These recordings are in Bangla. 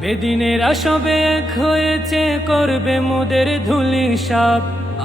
বেদিনেরা সবে এক হয়েছে, করবে মোদের ধূলিসাৎ।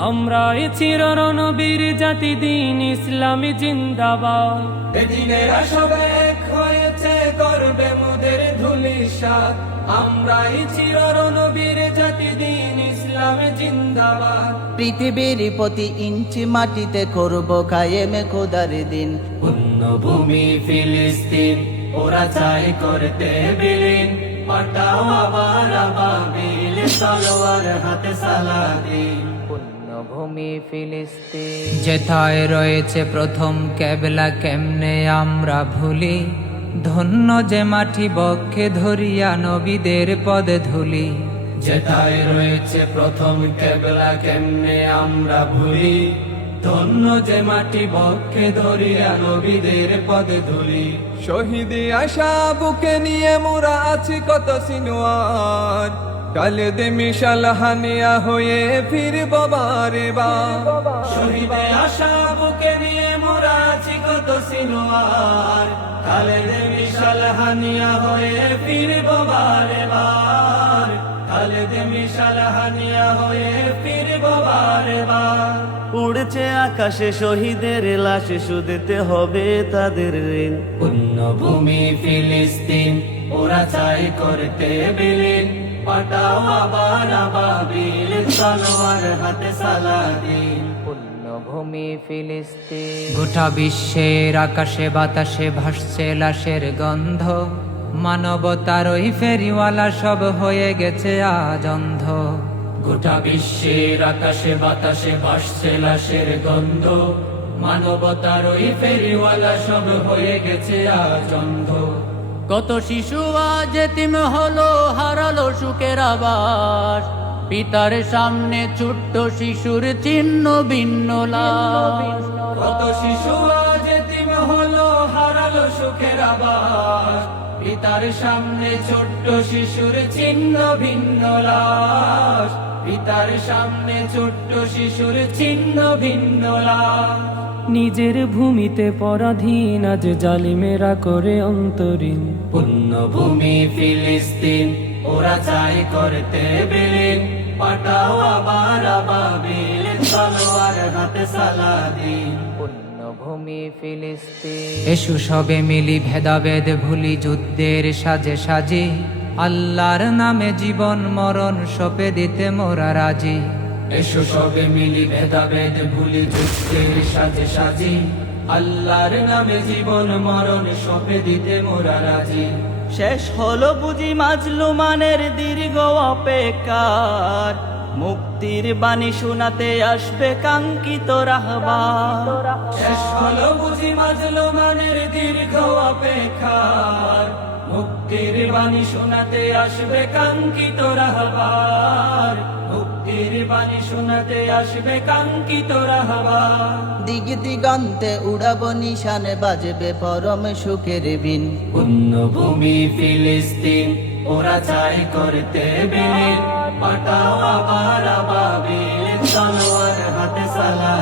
আমরা এ চিররণবীর জাতি, দিন ইসলামী জিন্দাবাদ। বেদিনেরা সবে এক হয়েছে, করবে মোদের ধূলিসাৎ। আমরা এই চিররণবীর জাতি, দিন ইসলামী জিন্দাবাদ। পৃথিবীর প্রতি ইঞ্চি মাটিতে করব কায়েমে খোদার দিন। পুণ্যভূমি ফিলিস্তিন, ওরা চাই করতে বিলীন। পাঠাও আবার আবাবিল, তলোয়ার হাতে সালাদিন। পুণ্যভূমি ফিলিস্তিন, যেথায় রয়েছে প্রথম কেবলা, কেমনে আমরা ভুলি। ধন্য যে মাটি বক্ষে ধরিয়া নবীদের পদে ধুলি। যেথায় রয়েছে প্রথম কেবলা, কেমনে আমরা ভুলি। ধন্য যে মাটি বক্ষে ধরিয়া নবীদের পদে ধুলি। শহীদি আশা বুকে নিয়ে মোরা আছি কত সিনোয়ার। কালে দে মিশাল হানিয়া হয়ে ফিরব বারে বার। শহীদে আশা বুকে নিয়ে মোরা আছি কত সিনোয়ার। খালেদে মিশাল হানিয়া হয়ে ফিরব বারে বার। খালেদে মিশাল হানিয়া হয়ে ফিরব বারে বার। উড়ছে আকাশে শহীদের লাশ, শুধতে হবে তাদের ঋণ। পুণ্যভূমি ফিলিস্তিন, ওরা চাই করতে বিলীন। পাঠাও আবার আবাবিল, তলোয়ার হাতে সালাদিন। পুণ্যভূমি ফিলিস্তিন, গোটা বিশ্বের আকাশে বাতাসে ভাসছে লাশের গন্ধ। মানবতার ওই ফেরিওয়ালা সব হয়ে গেছে আজ অন্ধ। গোটা বিশ্বের আকাশে বাতাসে ভাসছে লাশের গন্ধ। মানবতার ওই ফেরিওয়ালা সব হয়ে গেছে আজ অন্ধ। কত শিশু আজ এতিম হলো, হারালো সুখের আবাস। পিতার সামনে ছোট্ট শিশুর চিহ্ন ভিন্ন লাশ। কত শিশু আজ এতিম হলো, হারালো সুখের আবাস। পিতার সামনে ছোট্ট শিশুর চিহ্ন ভিন্ন লাশ। পিতার সামনে ছোট্ট শিশুর চিহ্ন ভিন্ন লাশ। নিজের ভূমিতে পরাধীন, আজ জালিমেরা করে অন্তরীণ। পুণ্যভূমি ফিলিস্তিন, ওরা চাই করতে বিলীন। পাঠাও আবার আবাবিল, তলোয়ার হাতে সালাদিন। পুণ্যভূমি ফিলিস্তিন, এসু সবে মিলি ভেদাভেদ ভুলি, যুদ্ধের সাজে সাজি। আল্লাহর নামে জীবন মরণ সপে দিতে মোরা রাজি। এসো সবে মিলি ভেদাভেদ ভুলি, যুদ্ধের সাজে সাজি। আল্লাহর নামে জীবন মরণ সপে দিতে মোরা রাজি। শেষ হলো বুঝি মাজলুমানের দীর্ঘ অপেক্ষার। মুক্তির বাণী শোনাতে আসবে কাঙ্ক্ষিত রাহবার। শেষ হলো বুঝি মাজলুমানের দীর্ঘ অপেক্ষার। মুক্তির বাণী শোনাতে আসবে কাঙ্ক্ষিত রাহবার। মুক্তির বাণী শোনাতে আসবে কাঙ্ক্ষিত রাহবার। দিগ দিগন্তে উড়াব নিশানে, বাজবে পরম সুখের বিন। পুণ্যভূমি ফিলিস্তিন, ওরা চাই করতে বিলীন। পাঠাও আবার আবাবিল, তলোয়ার হাতে সালাদিন।